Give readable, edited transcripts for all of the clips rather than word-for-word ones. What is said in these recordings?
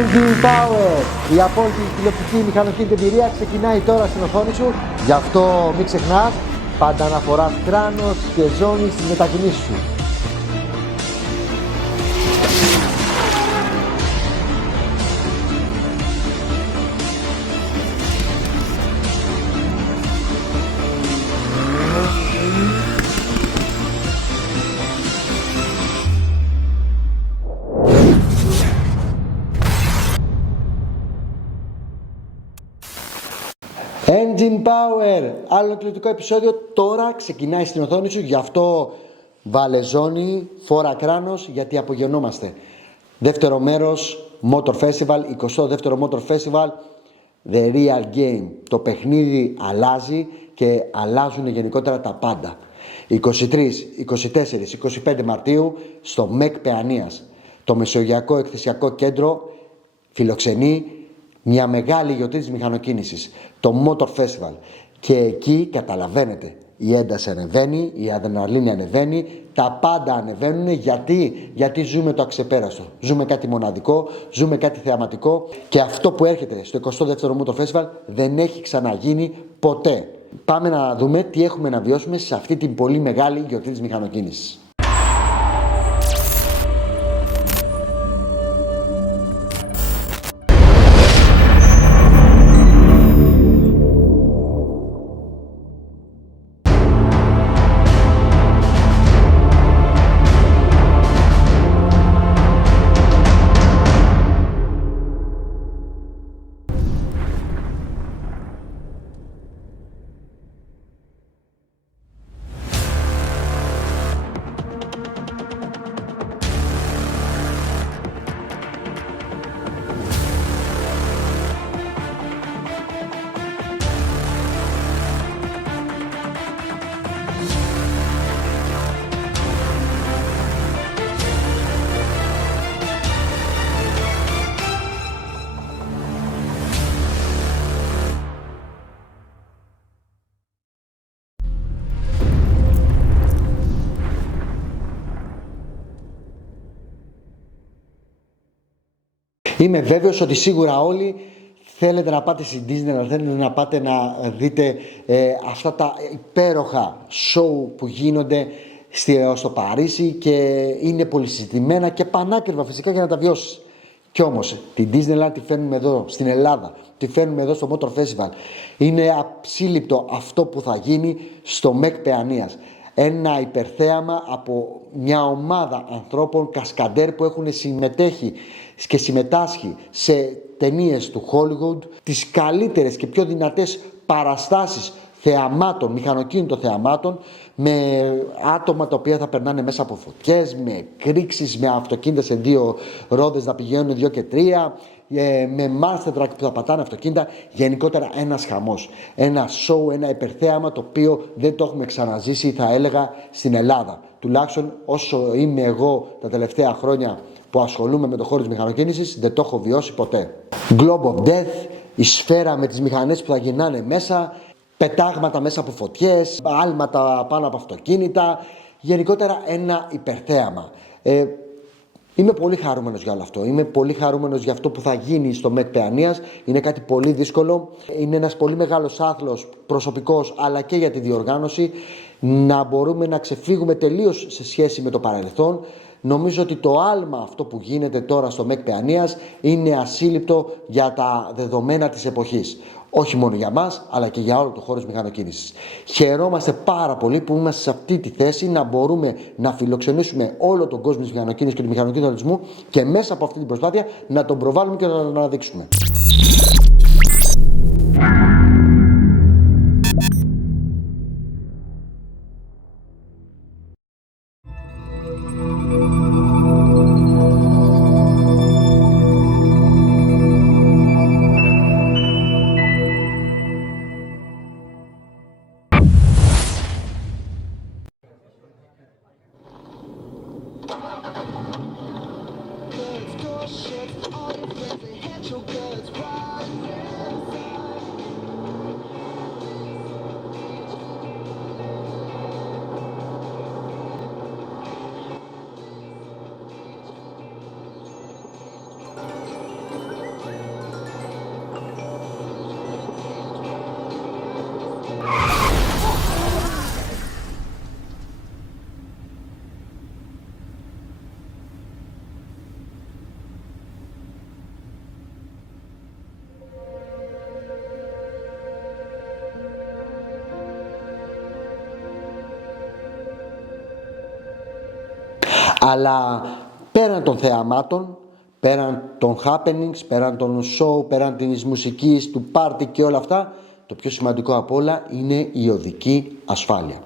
Engine Power, η απόλυτη τηλεοπτική μηχανοκίνητη εμπειρία ξεκινάει τώρα στην οθόνη σου. Γι' αυτό μην ξεχνάς, πάντα να φοράς κράνος και ζώνη στις μετακινήσεις σου. Engine Power, άλλο εκλογικό επεισόδιο τώρα ξεκινάει στην οθόνη σου, γι' αυτό βάλε ζώνη, φόρα κράνος, γιατί απογειωνόμαστε. Δεύτερο μέρος, Motor Festival, 22ο Motor Festival, The Real Game. Το παιχνίδι αλλάζει και αλλάζουν γενικότερα τα πάντα. 23, 24, 25 Μαρτίου στο ΜΕΚ Παιανίας. Το Μεσογειακό Εκθεσιακό Κέντρο φιλοξενεί μια μεγάλη γιορτή της μηχανοκίνησης, το Motor Festival. Και εκεί καταλαβαίνετε, η ένταση ανεβαίνει, η αδρεναλίνη ανεβαίνει, τα πάντα ανεβαίνουν. Γιατί ζούμε το αξεπέραστο. Ζούμε κάτι μοναδικό, ζούμε κάτι θεαματικό και αυτό που έρχεται στο 22ο Motor Festival δεν έχει ξαναγίνει ποτέ. Πάμε να δούμε τι έχουμε να βιώσουμε σε αυτή την πολύ μεγάλη γιορτή της μηχανοκίνησης. Είμαι βέβαιος ότι σίγουρα όλοι θέλετε να πάτε στην Disney, θέλετε να πάτε να δείτε αυτά τα υπέροχα show που γίνονται στο Παρίσι και είναι πολυσυζητημένα και πανάκριβα φυσικά για να τα βιώσεις. Κι όμως την Disneyland τη φέρνουμε εδώ στην Ελλάδα, τη φέρνουμε εδώ στο Motor Festival. Είναι αψίληπτο αυτό που θα γίνει στο ΜΕΚ Παιανίας. Ένα υπερθέαμα από μια ομάδα ανθρώπων κασκαντέρ που έχουν συμμετέχει και συμμετάσχει σε ταινίες του Hollywood, τις καλύτερες και πιο δυνατές παραστάσεις θεαμάτων, μηχανοκίνητων θεαμάτων, με άτομα τα οποία θα περνάνε μέσα από φωτιές, με κρίξεις, με αυτοκίνητα σε δύο ρόδες να πηγαίνουν 2 και 3, με monster truck που θα πατάνε αυτοκίνητα. Γενικότερα ένας χαμός, ένα show, ένα υπερθέαμα το οποίο δεν το έχουμε ξαναζήσει, θα έλεγα, στην Ελλάδα. Τουλάχιστον όσο είμαι εγώ τα τελευταία χρόνια που ασχολούμαι με το χώρο της μηχανοκίνησης, δεν το έχω βιώσει ποτέ. Globe of Death, η σφαίρα με τις μηχανές που θα γυρνάνε μέσα, πετάγματα μέσα από φωτιές, άλματα πάνω από αυτοκίνητα, γενικότερα ένα υπερθέαμα. Είμαι πολύ χαρούμενος για όλο αυτό. Είμαι πολύ χαρούμενος για αυτό που θα γίνει στο ΜΕΚ Παιανίας. Είναι κάτι πολύ δύσκολο. Είναι ένας πολύ μεγάλος άθλος προσωπικός, αλλά και για τη διοργάνωση. Να μπορούμε να ξεφύγουμε τελείως σε σχέση με το παρελθόν. Νομίζω ότι το άλμα αυτό που γίνεται τώρα στο ΜΕΚ Παιανίας είναι ασύλληπτο για τα δεδομένα της εποχής. Όχι μόνο για μας, αλλά και για όλο το χώρο της μηχανοκίνησης. Χαιρόμαστε πάρα πολύ που είμαστε σε αυτή τη θέση να μπορούμε να φιλοξενήσουμε όλο τον κόσμο της μηχανοκίνησης και του μηχανοκίνητου αθλητισμού και μέσα από αυτή την προσπάθεια να τον προβάλλουμε και να τον αναδείξουμε. Αλλά πέραν των θεαμάτων, πέραν των happenings, πέραν των show, πέραν της μουσικής, του πάρτι και όλα αυτά, το πιο σημαντικό απ' όλα είναι η οδική ασφάλεια.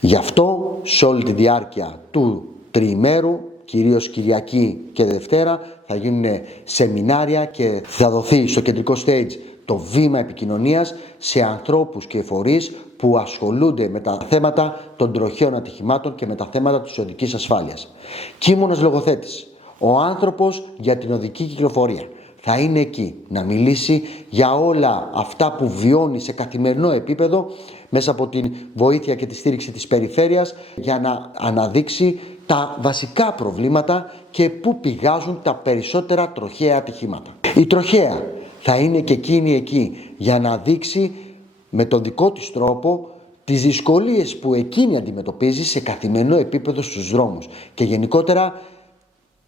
Γι' αυτό σε όλη τη διάρκεια του τριημέρου, κυρίως Κυριακή και Δευτέρα, θα γίνουν σεμινάρια και θα δοθεί στο κεντρικό stage το βήμα επικοινωνίας σε ανθρώπους και φορείς που ασχολούνται με τα θέματα των τροχαίων ατυχημάτων και με τα θέματα της οδικής ασφάλειας. Κείμενος λογοθέτης, ο άνθρωπος για την οδική κυκλοφορία, θα είναι εκεί να μιλήσει για όλα αυτά που βιώνει σε καθημερινό επίπεδο μέσα από την βοήθεια και τη στήριξη της περιφέρειας, για να αναδείξει τα βασικά προβλήματα και πού πηγάζουν τα περισσότερα τροχαία ατυχήματα. Η τροχαία θα είναι και εκείνη εκεί για να δείξει με τον δικό της τρόπο τις δυσκολίες που εκείνη αντιμετωπίζει σε καθημερινό επίπεδο στους δρόμους και γενικότερα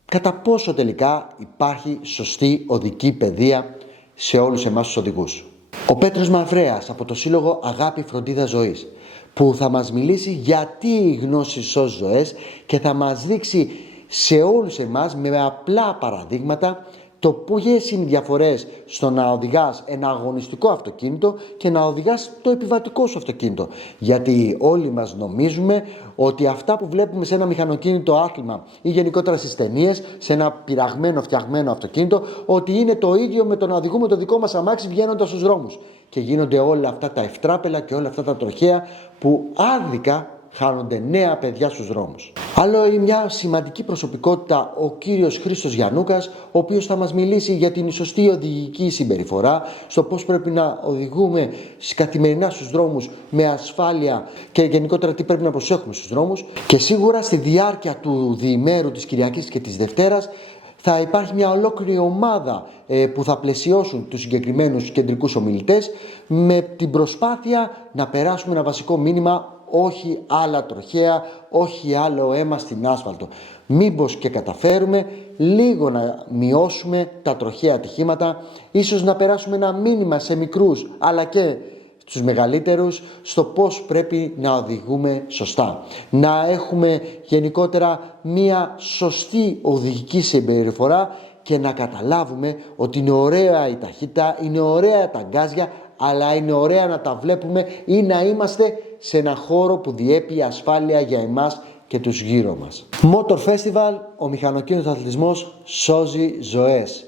κατά πόσο τελικά υπάρχει σωστή οδική παιδεία σε όλους εμάς τους οδηγούς. Ο Πέτρος Μαυρέας από το Σύλλογο Αγάπη Φροντίδα Ζωής, που θα μας μιλήσει γιατί η γνώση σώζει ζωές και θα μας δείξει σε όλους εμάς με απλά παραδείγματα το ποιες είναι οι διαφορές στο να οδηγάς ένα αγωνιστικό αυτοκίνητο και να οδηγάς το επιβατικό σου αυτοκίνητο. Γιατί όλοι μας νομίζουμε ότι αυτά που βλέπουμε σε ένα μηχανοκίνητο άθλημα ή γενικότερα στις ταινίες, σε ένα πειραγμένο, φτιαγμένο αυτοκίνητο, ότι είναι το ίδιο με το να οδηγούμε το δικό μας αμάξι βγαίνοντας στους δρόμους. Και γίνονται όλα αυτά τα ευτράπελα και όλα αυτά τα τροχαία που άδικα χάνονται νέα παιδιά στους δρόμους. Άλλο είναι μια σημαντική προσωπικότητα, ο κύριος Χρήστος Γιαννούκας, ο οποίος θα μας μιλήσει για την σωστή οδηγική συμπεριφορά, στο πώς πρέπει να οδηγούμε καθημερινά στους δρόμους με ασφάλεια και γενικότερα τι πρέπει να προσέχουμε στους δρόμους. Και σίγουρα στη διάρκεια του διημέρου της Κυριακής και της Δευτέρας θα υπάρχει μια ολόκληρη ομάδα που θα πλαισιώσουν τους συγκεκριμένους κεντρικούς ομιλητές με την προσπάθεια να περάσουμε ένα βασικό μήνυμα: όχι άλλα τροχαία, όχι άλλο αίμα στην άσφαλτο. Μήπως και καταφέρουμε λίγο να μειώσουμε τα τροχαία ατυχήματα, ίσως να περάσουμε ένα μήνυμα σε μικρούς αλλά και στους μεγαλύτερους στο πώς πρέπει να οδηγούμε σωστά. Να έχουμε γενικότερα μία σωστή οδηγική συμπεριφορά και να καταλάβουμε ότι είναι ωραία η ταχύτητα, είναι ωραία τα γκάζια, αλλά είναι ωραία να τα βλέπουμε ή να είμαστε σε ένα χώρο που διέπει ασφάλεια για εμάς και τους γύρω μας. Motor Festival, ο μηχανοκίνητος αθλητισμός σώζει ζωές.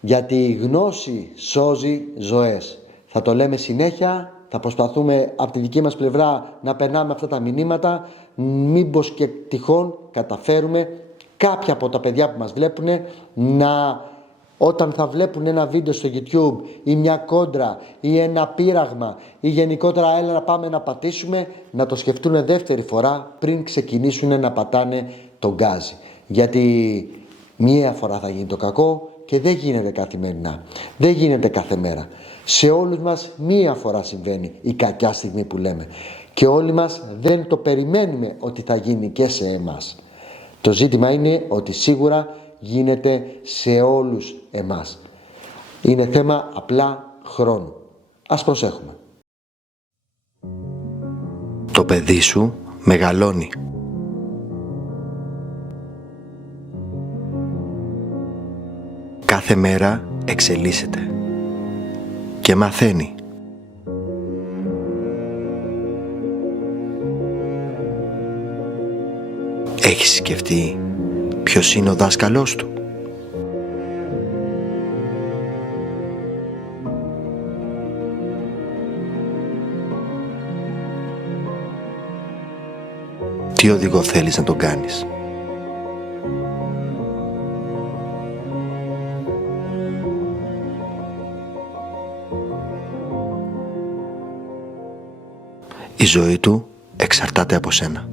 Γιατί η γνώση σώζει ζωές. Θα το λέμε συνέχεια, θα προσπαθούμε από τη δική μας πλευρά να περνάμε αυτά τα μηνύματα, μήπως και τυχόν καταφέρουμε κάποια από τα παιδιά που μας βλέπουν να, όταν θα βλέπουν ένα βίντεο στο YouTube ή μια κόντρα ή ένα πείραγμα ή γενικότερα έλα να πάμε να πατήσουμε, να το σκεφτούν δεύτερη φορά πριν ξεκινήσουν να πατάνε τον γκάζι. Γιατί μία φορά θα γίνει το κακό και δεν γίνεται καθημερινά, δεν γίνεται κάθε μέρα. Σε όλους μας μία φορά συμβαίνει η κακιά στιγμή που λέμε και όλοι μας δεν το περιμένουμε ότι θα γίνει και σε εμάς. Το ζήτημα είναι ότι σίγουρα γίνεται σε όλους εμάς. Είναι θέμα απλά χρόνου. Ας προσέχουμε. Το παιδί σου μεγαλώνει. Κάθε μέρα εξελίσσεται και μαθαίνει. Έχεις σκεφτεί ποιος είναι ο δάσκαλός του? Τι οδηγό θέλεις να τον κάνεις? Η ζωή του εξαρτάται από σένα.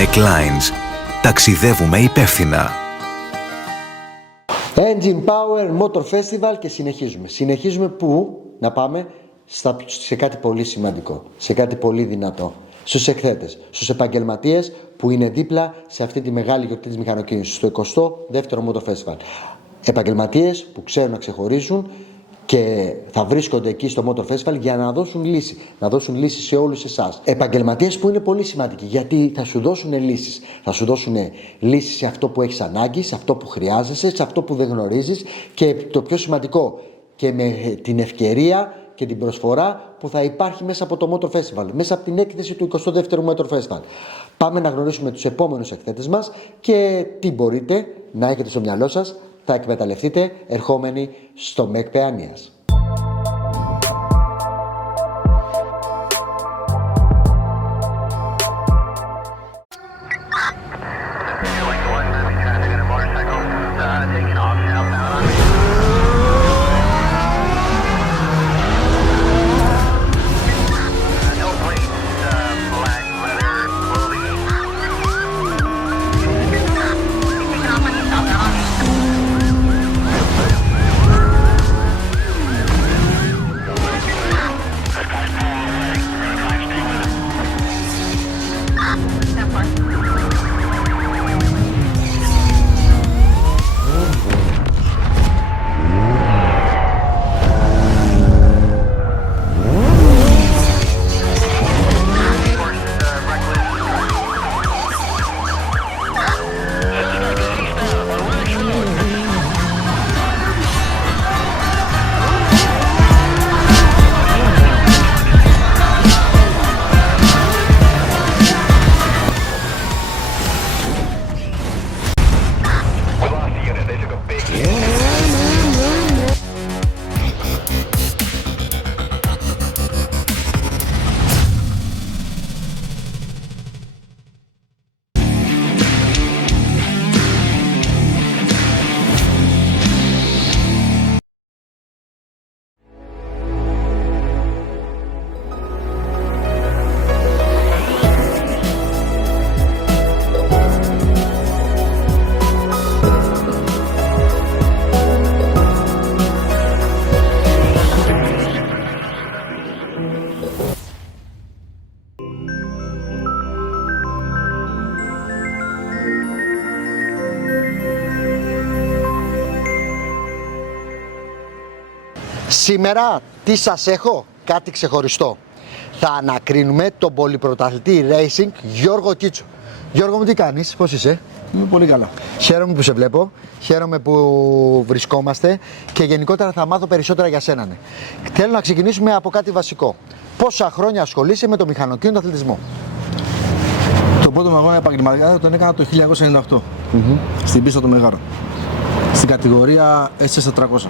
Connect Lines. Ταξιδεύουμε υπεύθυνα. Engine Power Motor Festival και συνεχίζουμε. Συνεχίζουμε πού? Να πάμε σε κάτι πολύ σημαντικό, σε κάτι πολύ δυνατό. Στους εκθέτες, στους επαγγελματίες που είναι δίπλα σε αυτή τη μεγάλη γιορτή της μηχανοκίνησης, στο 22ο Motor Festival. Επαγγελματίες που ξέρουν να ξεχωρίζουν και θα βρίσκονται εκεί στο Motor Festival για να δώσουν λύση. Να δώσουν λύση σε όλους εσάς. Επαγγελματίες που είναι πολύ σημαντικοί γιατί θα σου δώσουν λύσεις. Θα σου δώσουν λύσεις σε αυτό που έχεις ανάγκη, σε αυτό που χρειάζεσαι, σε αυτό που δεν γνωρίζεις και το πιο σημαντικό, και με την ευκαιρία και την προσφορά που θα υπάρχει μέσα από το Motor Festival, μέσα από την έκθεση του 22ου Motor Festival. Πάμε να γνωρίσουμε τους επόμενους εκθέτες μας και τι μπορείτε να έχετε στο μυαλό σας, θα εκμεταλλευτείτε ερχόμενοι στο ΜΕΚ Παιανίας. Σήμερα τι σας έχω? Κάτι ξεχωριστό. Θα ανακρίνουμε τον πολυπρωταθλητή racing Γιώργο Κίτσο. Γιώργο μου, τι κάνεις, πώς είσαι? Είμαι πολύ καλά. Χαίρομαι που σε βλέπω, χαίρομαι που βρισκόμαστε και γενικότερα θα μάθω περισσότερα για σένα. Ναι. Θέλω να ξεκινήσουμε από κάτι βασικό. Πόσα χρόνια ασχολείσαι με το μηχανοκίνητο αθλητισμό? Το πρώτο μου αγώνα επαγγελματικά τον έκανα το 1998 στην πίστα του Μεγάρου. Στην κατηγορία SS400.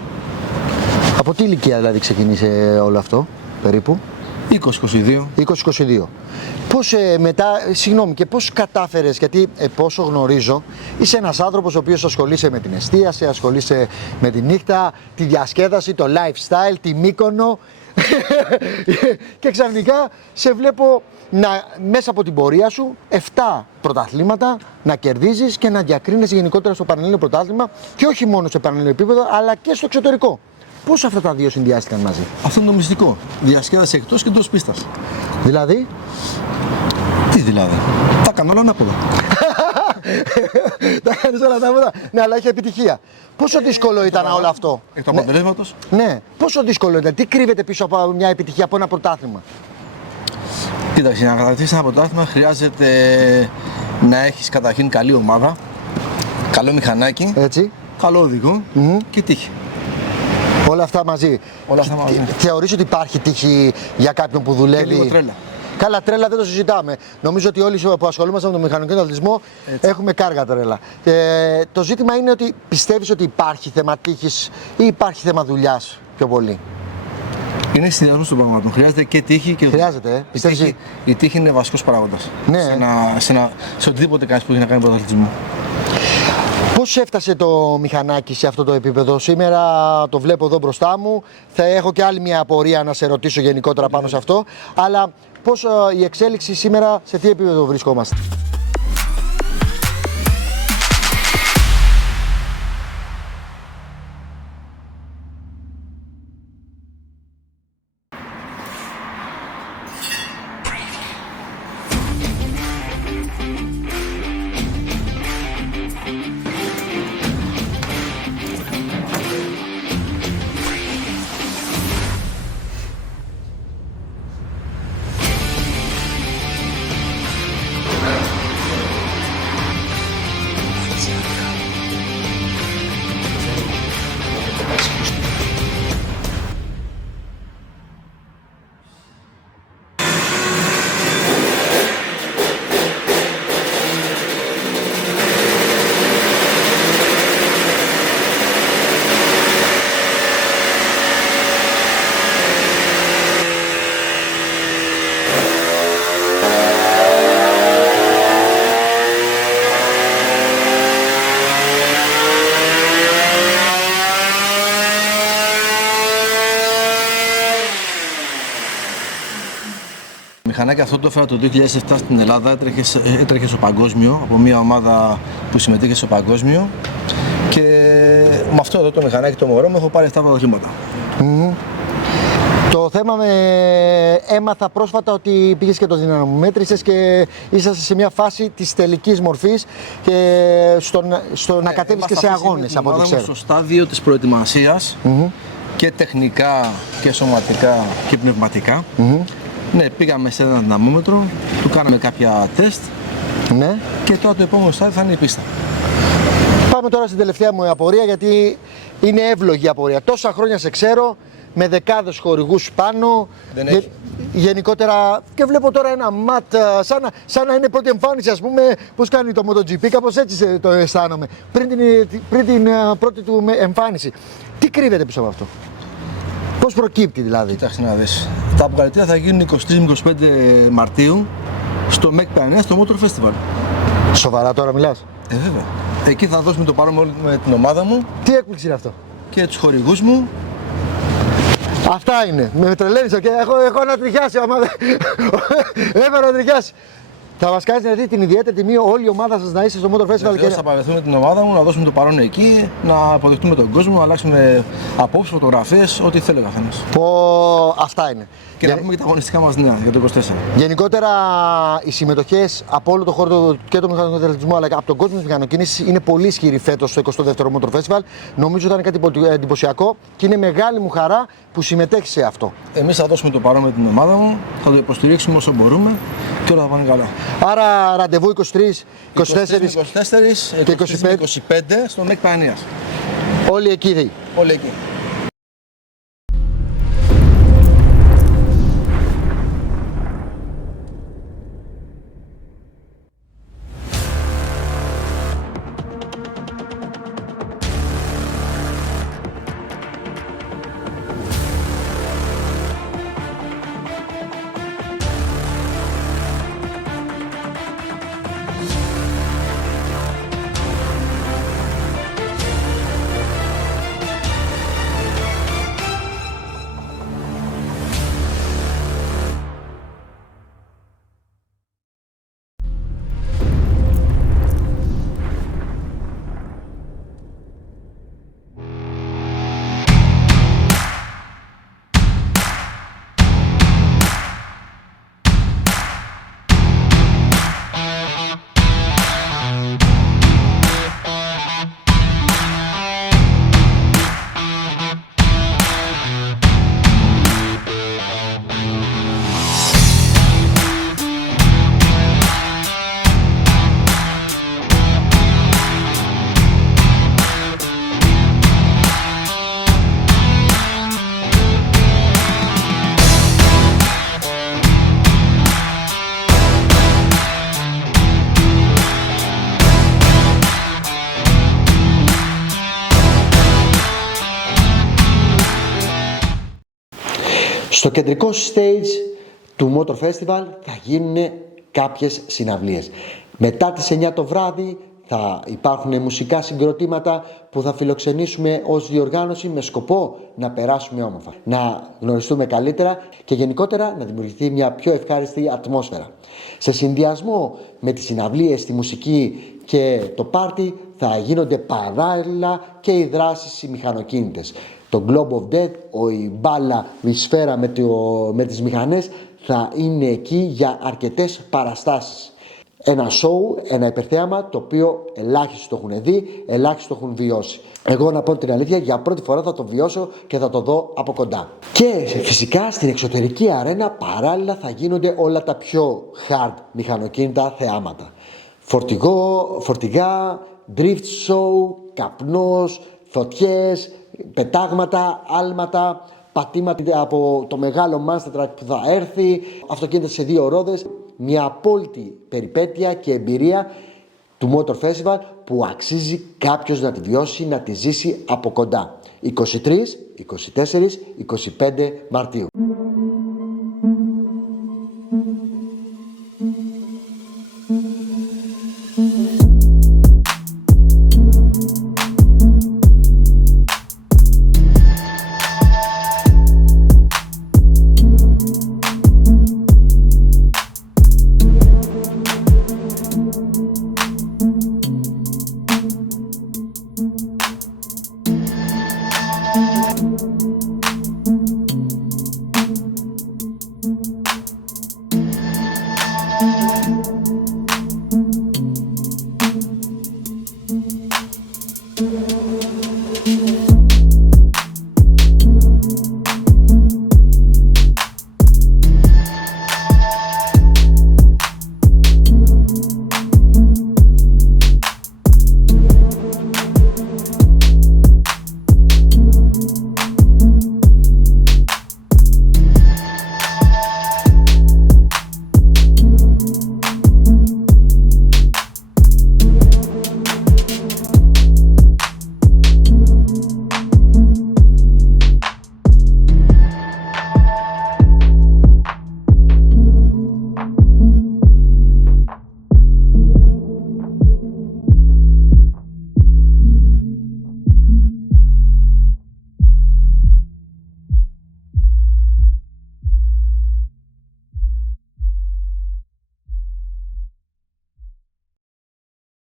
Από τι ηλικία δηλαδή ξεκίνησε όλο αυτό, περίπου? 20-22. 20-22. Πώς μετά, συγγνώμη, και πώς κατάφερες, γιατί πόσο γνωρίζω, είσαι ένας άνθρωπος ο οποίος ασχολείσαι με την εστίαση, ασχολείσαι με τη νύχτα, τη διασκέδαση, το lifestyle, τη Μύκονο και ξαφνικά σε βλέπω μέσα από την πορεία σου 7 πρωταθλήματα να κερδίζεις και να διακρίνεσαι γενικότερα στο πανελλήνιο πρωτάθλημα και όχι μόνο σε πανελλήνιο επίπεδο αλλά και στο εξωτερικό. Πώς αυτά τα δύο συνδυάστηκαν μαζί? Αυτό είναι το μυστικό. Διασκέδαση εκτός και εντός πίστας. Δηλαδή? Τι δηλαδή? Τα κάνω όλα ανάποδα. Τα κάνεις όλα ανάποδα. Ναι, αλλά είχε επιτυχία. Πόσο δύσκολο ήταν όλο αυτό? Εκ του αποτελέσματος. Ναι, πόσο δύσκολο ήταν? Τι κρύβεται πίσω από μια επιτυχία, από ένα πρωτάθλημα? Κοίταξε, για να κατακτήσεις ένα πρωτάθλημα χρειάζεται να έχεις καταρχήν καλή ομάδα, καλό μηχανάκι, Έτσι. καλό οδηγό και τύχη. Όλα αυτά μαζί. Όλα αυτά μαζί. Θεωρείς ότι υπάρχει τύχη για κάποιον που δουλεύει? Και λίγο τρέλα. Καλά, τρέλα δεν το συζητάμε. Νομίζω ότι όλοι που ασχολούμαστε με τον μηχανοκίνητο αθλητισμό έχουμε κάργα τρέλα. Το ζήτημα είναι ότι πιστεύεις ότι υπάρχει θέμα τύχης ή υπάρχει θέμα δουλειάς πιο πολύ? Είναι συνδυασμός των πραγμάτων. Χρειάζεται και τύχη και δουλειά. Χρειάζεται, πιστεύεις? Η τύχη είναι βασικός παράγοντας. Ναι. Σε οτιδήποτε κάνεις που έχει να κάνει πρωταθλητισμό. Πώς έφτασε το μηχανάκι σε αυτό το επίπεδο? Σήμερα το βλέπω εδώ μπροστά μου. Θα έχω και άλλη μια απορία να σε ρωτήσω γενικότερα πάνω σε αυτό. Αλλά πώς η εξέλιξη σήμερα, σε τι επίπεδο βρισκόμαστε? μηχανάκι αυτό το έφερα το 2007 στην Ελλάδα, έτρεχε στο παγκόσμιο, από μια ομάδα που συμμετείχε στο παγκόσμιο και με αυτό εδώ το μηχανάκι το μωρό μου έχω πάρει 7 πρωταθλήματα. Το θέμα έμαθα πρόσφατα ότι πήγες και το δυναμομέτρησες και είσαστε σε μια φάση της τελικής μορφής και στο να κατέβεις και σε αγώνες από ό,τι ξέρω. Στο στάδιο της προετοιμασίας και τεχνικά και σωματικά και πνευματικά. Ναι, πήγαμε σε ένα δυναμόμετρο, του κάναμε κάποια τεστ Ναι. και τώρα το επόμενο στάδιο θα είναι η πίστα. Πάμε τώρα στην τελευταία μου απορία, γιατί είναι εύλογη η απορία. Τόσα χρόνια σε ξέρω, με δεκάδες χορηγούς πάνω. Δεν έχει. Γενικότερα, και βλέπω τώρα ένα ματ σαν να είναι πρώτη εμφάνιση, ας πούμε, πώς κάνει το MotoGP, κάπως έτσι το αισθάνομαι, πριν την πρώτη του εμφάνιση. Τι κρύβεται πίσω από αυτό? Πώς προκύπτει δηλαδή? Κοίταξε να δεις. Τα αποκαλυπτήρια θα γίνουν 23 με 25 Μαρτίου στο MEC Pioneer, στο Motor Festival. Σοβαρά τώρα μιλάς? Βέβαια. Εκεί θα δώσουμε το παρόν με την ομάδα μου Τι έκπληξη είναι αυτό? και τους χορηγούς μου. Αυτά είναι. Με τρελαίνεις, και έχω να τριχιάσει. Έχω να τριχιάσει. Θα μας κάνεις δηλαδή την ιδιαίτερη τιμή όλη η ομάδα σας να είστε στο Motor Festival. Βεβαίως θα παραδεχθούμε την ομάδα μου, να δώσουμε το παρόν εκεί, να αποδεχτούμε τον κόσμο, να αλλάξουμε απόψεις, φωτογραφίες, ό,τι θέλει ο καθένας. Αυτά είναι. Και να πούμε και τα αγωνιστικά μας νέα για το 24. Γενικότερα, οι συμμετοχές από όλο τον χώρο και του μηχανικού αθλητισμού αλλά και από τον κόσμο της μηχανοκίνησης είναι πολύ ισχυρή φέτος στο 22ο Motor Festival. Νομίζω ότι ήταν κάτι εντυπωσιακό και είναι μεγάλη μου χαρά που συμμετέχει σε αυτό. Εμείς θα δώσουμε το παρόν με την ομάδα μου, θα το υποστηρίξουμε όσο μπορούμε και όλα θα πάνε καλά. Άρα ραντεβού 23, 24 και 25 στο MEC Pioneer. όλοι εκεί. Όλοι εκεί. Στο κεντρικό stage του Motor Festival θα γίνουν κάποιες συναυλίες. Μετά τις 9 το βράδυ θα υπάρχουν μουσικά συγκροτήματα που θα φιλοξενήσουμε ως διοργάνωση με σκοπό να περάσουμε όμορφα, να γνωριστούμε καλύτερα και γενικότερα να δημιουργηθεί μια πιο ευχάριστη ατμόσφαιρα. Σε συνδυασμό με τις συναυλίες, τη μουσική και το πάρτι θα γίνονται παράλληλα και οι δράσεις οι μηχανοκίνητες. Το Globe of Death, η μπάλα, η σφαίρα με τις μηχανές θα είναι εκεί για αρκετές παραστάσεις. Ένα show, ένα υπερθέαμα το οποίο ελάχιστοι το έχουν δει, ελάχιστοι το έχουν βιώσει. Εγώ να πω την αλήθεια, για πρώτη φορά θα το βιώσω και θα το δω από κοντά. Και φυσικά στην εξωτερική αρένα παράλληλα θα γίνονται όλα τα πιο hard μηχανοκίνητα θεάματα. Φορτηγά, drift show, καπνός, φωτιές, πετάγματα, άλματα, πατήματα από το μεγάλο Monster Truck που θα έρθει, αυτοκίνητα σε 2 ρόδες. Μια απόλυτη περιπέτεια και εμπειρία του Motor Festival που αξίζει κάποιος να τη βιώσει, να τη ζήσει από κοντά. 23, 24, 25 Μαρτίου.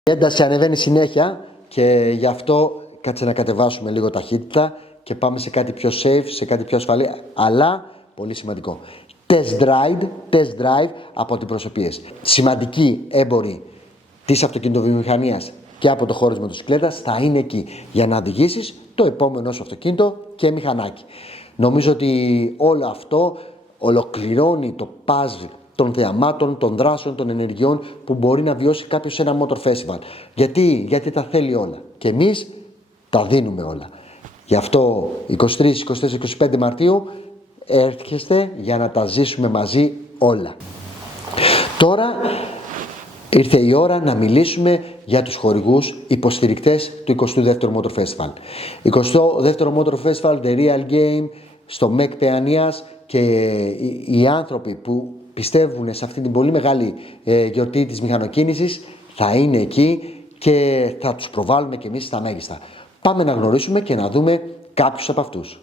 Η ένταση ανεβαίνει συνέχεια και γι' αυτό κάτσε να κατεβάσουμε λίγο ταχύτητα και πάμε σε κάτι πιο safe, σε κάτι πιο ασφαλή, αλλά πολύ σημαντικό. Test drive από αντιπροσωπείες. Σημαντικοί έμποροι της αυτοκινητοβιομηχανίας και από το χώρο της μοτοσυκλέτας θα είναι εκεί για να οδηγήσεις το επόμενο σου αυτοκίνητο και μηχανάκι. Νομίζω ότι όλο αυτό ολοκληρώνει το puzzle των θεαμάτων, των δράσεων, των ενεργειών που μπορεί να βιώσει κάποιος σε ένα motor festival. Γιατί τα θέλει όλα και εμείς τα δίνουμε όλα. Γι' αυτό 23, 24, 25 Μαρτίου έρχεστε για να τα ζήσουμε μαζί όλα. Τώρα ήρθε η ώρα να μιλήσουμε για τους χορηγούς υποστηρικτές του 22ου Motor Festival. 22ο Motor Festival, The Real Game, στο ΜΕΚ Παιανίας, και οι άνθρωποι που πιστεύουν σε αυτή την πολύ μεγάλη γιορτή της μηχανοκίνησης θα είναι εκεί και θα τους προβάλλουμε και εμείς στα μέγιστα. Πάμε να γνωρίσουμε και να δούμε κάποιους από αυτούς.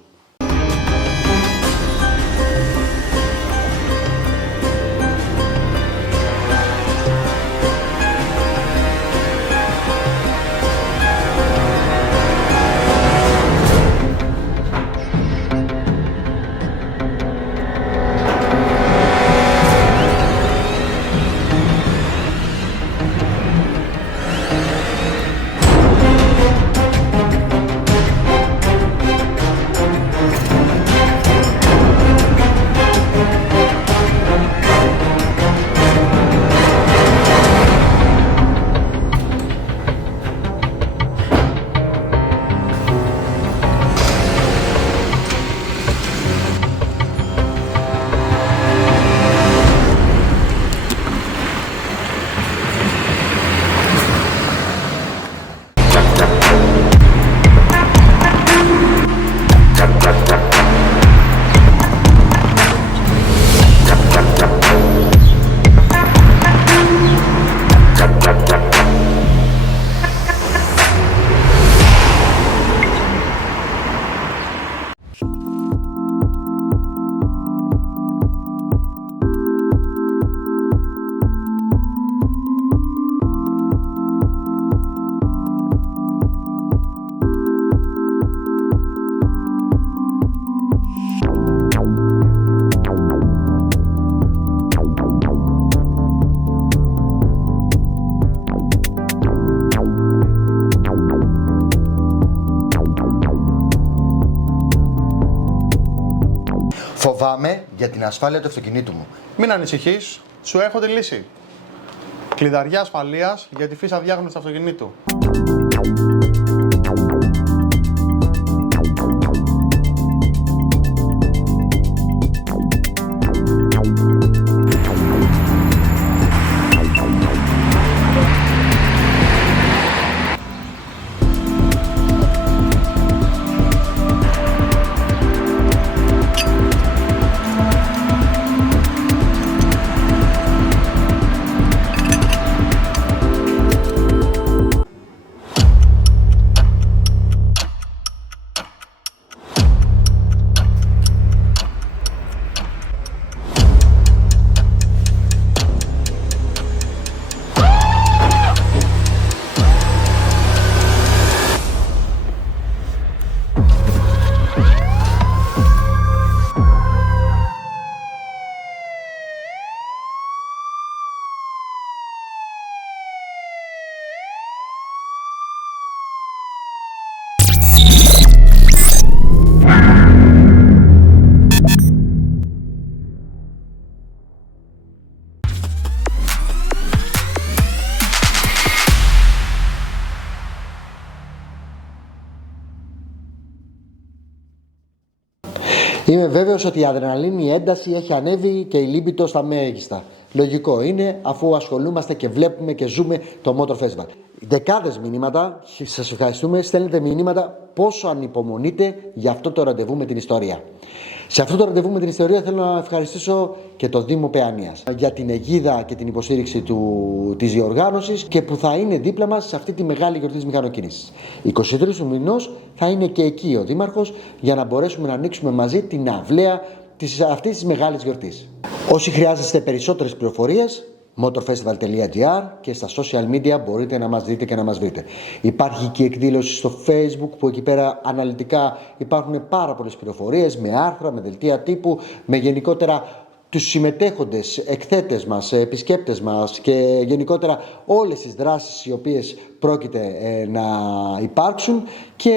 Φοβάμαι για την ασφάλεια του αυτοκινήτου μου. Μην ανησυχείς, σου έχω τη λύση. Κλειδαριά ασφαλείας για τη φύσα διάγνωση του αυτοκινήτου. Είμαι βέβαιος ότι η αδρεναλίνη, η ένταση έχει ανέβει και η λίμπητο στα μέγιστα. Λογικό είναι, αφού ασχολούμαστε και βλέπουμε και ζούμε το Motor Festival. Δεκάδες μηνύματα, σας ευχαριστούμε, στέλνετε μηνύματα πόσο ανυπομονείτε για αυτό το ραντεβού με την ιστορία. Σε αυτό το ραντεβού με την ιστορία θέλω να ευχαριστήσω και το Δήμο Παιανίας για την αιγίδα και την υποστήριξη της διοργάνωσης και που θα είναι δίπλα μας σε αυτή τη μεγάλη γιορτή της μηχανοκίνησης. 23 του μηνός θα είναι και εκεί ο Δήμαρχος για να μπορέσουμε να ανοίξουμε μαζί την αυλαία αυτής της μεγάλης γιορτής. Όσοι χρειάζεστε περισσότερες πληροφορίες, motorfestival.gr και στα social media μπορείτε να μας δείτε και να μας βρείτε. Υπάρχει και εκδήλωση στο Facebook που εκεί πέρα αναλυτικά υπάρχουν πάρα πολλές πληροφορίες με άρθρα, με δελτία τύπου, με γενικότερα τους συμμετέχοντες, εκθέτες μας, επισκέπτες μας και γενικότερα όλες τις δράσεις οι οποίες πρόκειται να υπάρξουν και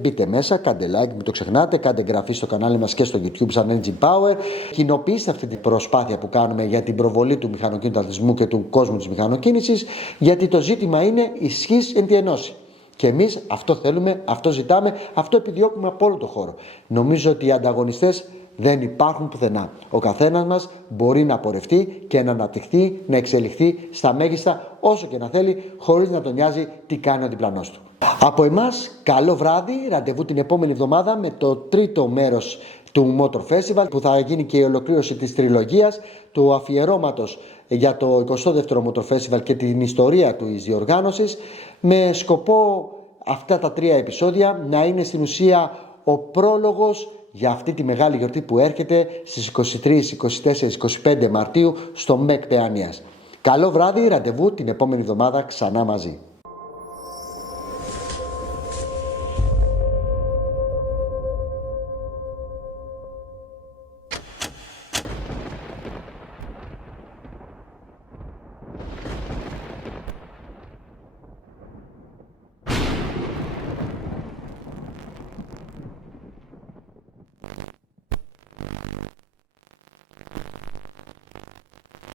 μπείτε μέσα, κάντε like, μην το ξεχνάτε, κάντε εγγραφή στο κανάλι μας και στο YouTube σαν Engine Power, κοινοποιήστε αυτή την προσπάθεια που κάνουμε για την προβολή του μηχανοκίνητου αθλητισμού και του κόσμου της μηχανοκίνησης, γιατί το ζήτημα είναι ισχύς εν τη ενώση. Και εμείς αυτό θέλουμε, αυτό ζητάμε, αυτό επιδιώκουμε από όλο το χώρο. Νομίζω ότι οι ανταγωνιστές δεν υπάρχουν πουθενά. Ο καθένας μας μπορεί να πορευτεί και να αναπτυχθεί, να εξελιχθεί στα μέγιστα όσο και να θέλει, χωρίς να τον νοιάζει τι κάνει ο διπλανός του. Από εμάς, καλό βράδυ, ραντεβού την επόμενη εβδομάδα με το τρίτο μέρος του Motor Festival που θα γίνει και η ολοκλήρωση της τριλογίας, του αφιερώματος για το 22ο Motor Festival και την ιστορία της διοργάνωσης, με σκοπό αυτά τα 3 επεισόδια να είναι στην ουσία ο πρόλογος για αυτή τη μεγάλη γιορτή που έρχεται στις 23, 24, 25 Μαρτίου στο ΜΕΚ Παιανίας. Καλό βράδυ, ραντεβού την επόμενη εβδομάδα ξανά μαζί.